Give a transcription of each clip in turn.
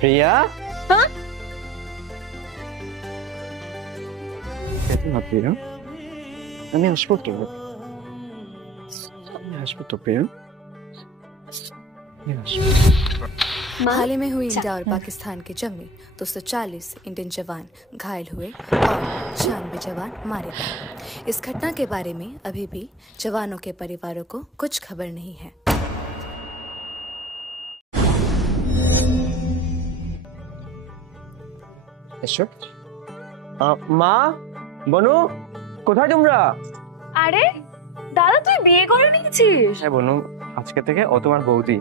প্রিয়া, হ্যাঁ কেন না প্রিয়া? আমি আসবো তো, প্রিয়া। আমি আসবো। हाल ही में हुई इंडिया और पाकिस्तान की जंग में 240 इंडियन जवान घायल हुए और 96 जवान मारे गए। इस घटना के बारे में अभी भी जवानों के परिवारों को कुछ खबर नहीं है। এসো। মা, বনু, কোথায় তোমরা? আরে দাদা তুই বিয়ে করে নিয়েছিস? হ্যাঁ বনু, আজকে থেকে ও তোমার বৌদি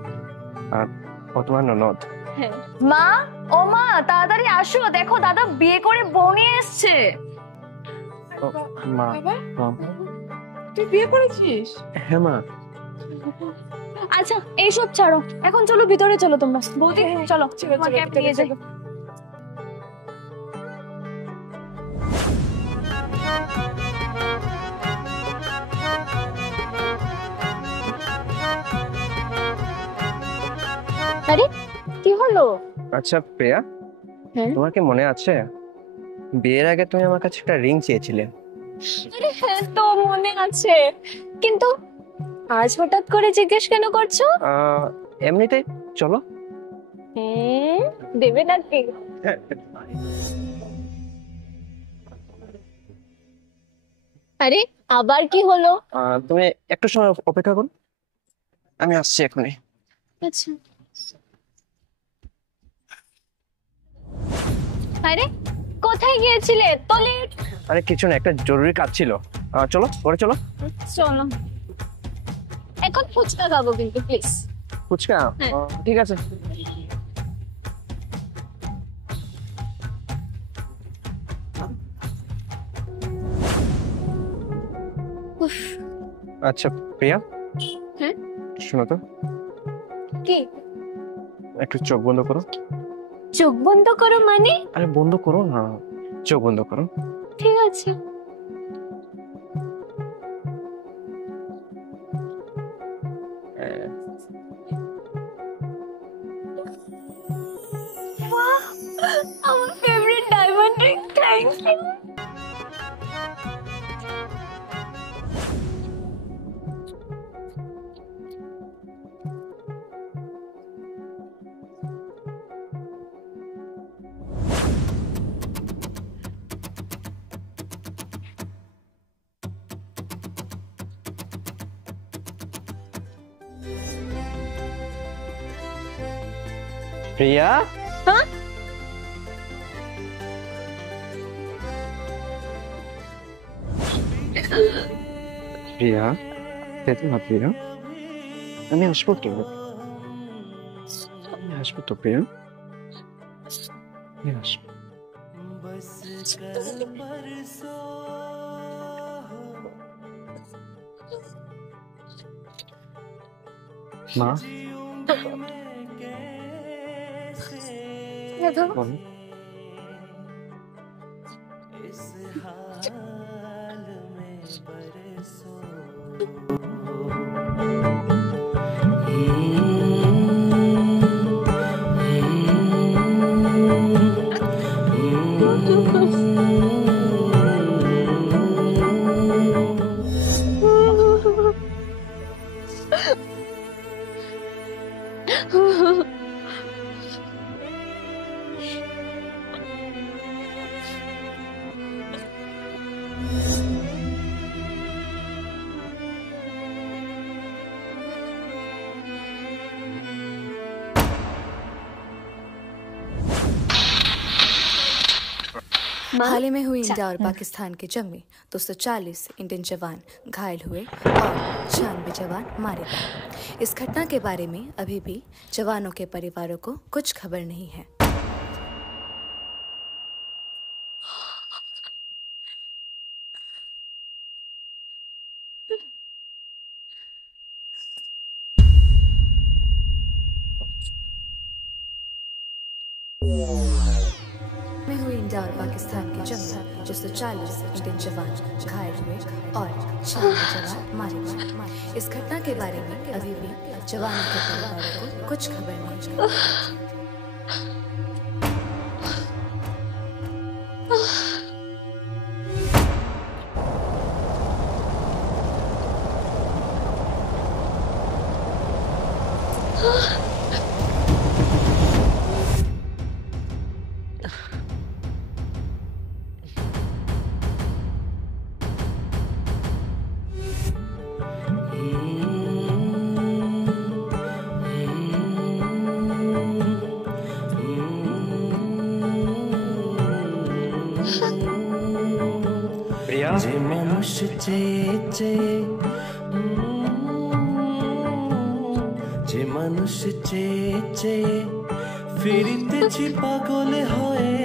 আর ও তোমার ননদ। মা, ও মা তাড়াতাড়ি আসো, দেখো দাদা বিয়ে করে বউ নিয়ে এসছে। ও, মা, তুই বিয়ে করেছিস? হ্যাঁ মা। আচ্ছা এইসব ছাড়ো, এখন চলো ভিতরে চলো তোমরা। বৌদি চলো, তোমাকে আমি নিয়ে যাই। আরে কি হলো? আচ্ছা প্রিয়া, হ্যাঁ? তোমার কি মনে আছে বিয়ের আগে তুমি আমার কাছে একটা রিং চেয়েছিলে? আরে হ্যাঁ তো মনে আছে, কিন্তু আজ হঠাৎ করে জিজ্ঞেস কেন করছো? এমনিতে চলো। দেবে নাকি? আরে আবার কি হলো? তুমি একটু সময় অপেক্ষা করো, আমি আসছি এখনই। আচ্ছা। আরে কোথায় গিয়েছিলে তো লেট? আরে কিছু না, একটা জরুরি কাজ ছিল। চলো পরে চলো। চলো, এখন ফুচকা খাবো কিন্তু প্লিজ। ফুচকা? হ্যাঁ। ঠিক আছে। আচ্ছা প্রিয়া, হ্যাঁ শোনো তো, কি? একটু চোখ বন্ধ করো। চোখ বন্ধ করো মানে? আরে বন্ধ করো না, চোখ বন্ধ করো। ঠিক আছে। বাহ, আমার favourite diamond ring, thank you. Priya, হ্যাঁ প্রিয়া, কেন না প্রিয়া? আমি আসবো তো, প্রিয়া। আমি আসবো। মা, বলো। हाल ही में हुई इंडिया और पाकिस्तान की जंग में 240 इंडियन जवान घायल हुए और 96 जवान मारे गए। इस घटना के बारे में अभी भी जवानों के परिवारों को कुछ खबर नहीं है। में हुई इंडिया और पाकिस्तान की जंग में 240 इंडियन जवान घायल हुए और 96 जवान मारे गए। इस घटना के बारे में अभी भी जवानों के परिवारों को कुछ खबर नहीं है। চেয়ে চেয়ে যে মানুষ চেয়ে চেয়ে ফিরিতেছি পাগলে হয়ে,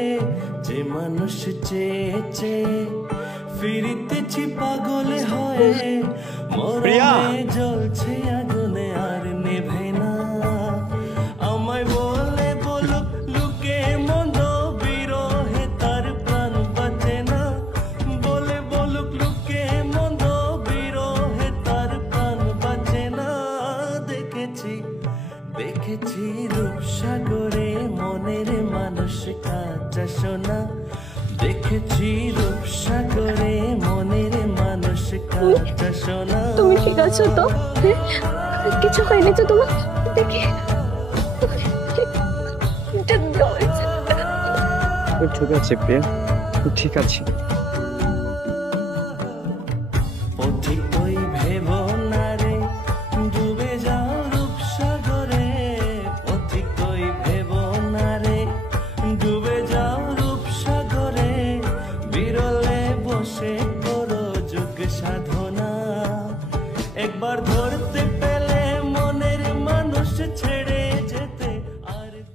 যে মানুষ চেয়ে চেয়ে ফিরিতেছি পাগলে হয়ে, মরণে জ্বলছে আগুনে আর নেভে না। আমায় বলে বলুক লুকে মন্দ বিরহে তার প্রাণ বাঁচে না, বলে বলুক লুকে মন্দ বিরহে তার প্রাণ বাঁচে না। দেখেছি দেখেছি রূপসাগরে মনের মানুষ কাঁচা সোনা, দেখেছি রূপসাগরে মনের মানুষ কাঁচা সোনা। তুমি ঠিক আছো তো? কিছু হয়নি তো তোমার? দেখি ঠিক আছে প্রিয়া, ঠিক আছে।